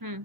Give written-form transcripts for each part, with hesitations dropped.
હમ.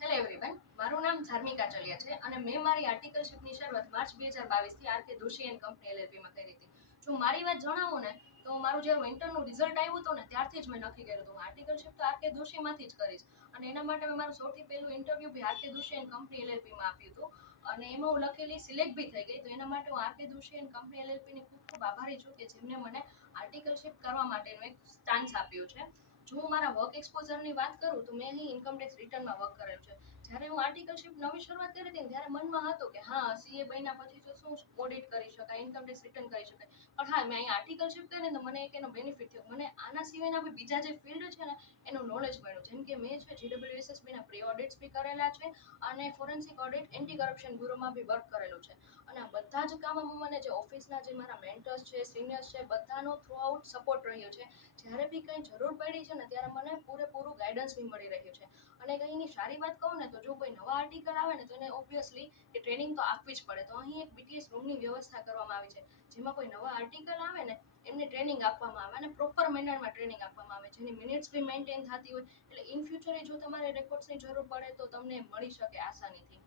Hello everyone, મારું નામ ધાર્મિકા ચલિયા છે અને મેં મારી આર્ટિકલશિપની શરૂઆત માર્ચ 2022 થી આરકે દોશી એન્ડ કંપની એલએલપીમાં કરી હતી. જો મારી વાત જણાવું ને તો મારું જ્યારે ઇન્ટરનું રિઝલ્ટ આવ્યું હતું ને ત્યારથી જ મેં નક્કી કર્યું હતું આર્ટિકલશિપ તો આરકે દોશીમાંથી જ કરીશ અને એના માટે મેં મારું સૌથી પહેલું interview B RK Doshi and company એલએલપીમાં આપ્યું હતું અને એમાં હું લખેલી સિલેક્ટ બી થઈ ગઈ. તો એના માટે હું આરકે દોશી એન્ડ કંપની એલએલપીની ખૂબ ખૂબ આભારી છું કે જેમને મને આર્ટિકલશિપ કરવા માટેનો એક ચાન્સ આપ્યો છે. જો હું મારા વર્ક એક્સપોઝરની વાત કરું તો મેં અહીં ઇન્કમટેક્સ રિટર્નમાં વર્ક કરેલું છે. જ્યારે હું આર્ટિકલશિપ નવી શરૂઆત કરી હતી ત્યારે મનમાં હતું કે હા સીએ બન્યા પછી તો શું ઓડિટ કરી શકાય, ઇન્કમટેક્સ રિટર્ન કરી શકાય, પણ હા મેં અહીં આર્ટિકલશિપ કરીને તો મને એક એનો બેનિફિટ થયો. મને આના સિવાયના બી બીજા જે ફિલ્ડ છે ને એનું નોલેજ મળ્યું. જેમ કે મેં છે GWSSBના પ્રી ઓડિટ્સ બી કરેલા છે અને ફોરેન્સિક ઓડિટ એન્ટી કરપ્શન બ્યુરોમાં બી વર્ક કરેલું છે અને આ બધા જ કામોમાં મને જે ઓફિસના જે મારા મેન્ટર્સ છે, સિનિયર્સ છે, બધાનો થ્રુ આઉટ સપોર્ટ રહ્યો છે. જ્યારે બી કંઈ જરૂર પડી છે ને ત્યારે મને પૂરેપૂરું ગાઈડન્સ બી મળી રહ્યું છે. અને કંઈની સારી વાત કહું ને તો જો કોઈ નવા આર્ટિકલ આવે ને તો એને ઓબ્વિયસલી એ ટ્રેનિંગ તો આપવી જ પડે. તો અહીં એક બીટીએસ રૂમની વ્યવસ્થા કરવામાં આવી છે જેમાં કોઈ નવા આર્ટિકલ આવે ને એમને ટ્રેનિંગ આપવામાં આવે અને પ્રોપર મેનરમાં ટ્રેનિંગ આપવામાં આવે જેની મિનિટ્સ બી મેન્ટેન થતી હોય એટલે ઇન ફ્યુચરે જો તમારે રેકોર્ડ્સની જરૂર પડે તો તમને મળી શકે આસાનીથી.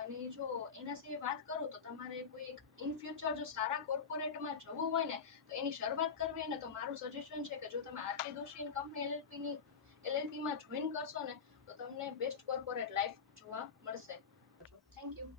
અને જો એના સિવાય વાત કરું તો તમારે કોઈ એક ઇન ફ્યુચર જો સારા કોર્પોરેટમાં જવું હોય ને તો એની શરૂઆત કરવી ને તો મારું સજેશન છે કે જો તમે આરકે દોશી એન્ડ કંપની એલએલપીમાં જોઈન કરશો ને તો તમને બેસ્ટ કોર્પોરેટ લાઈફ જોવા મળશે. Thank you.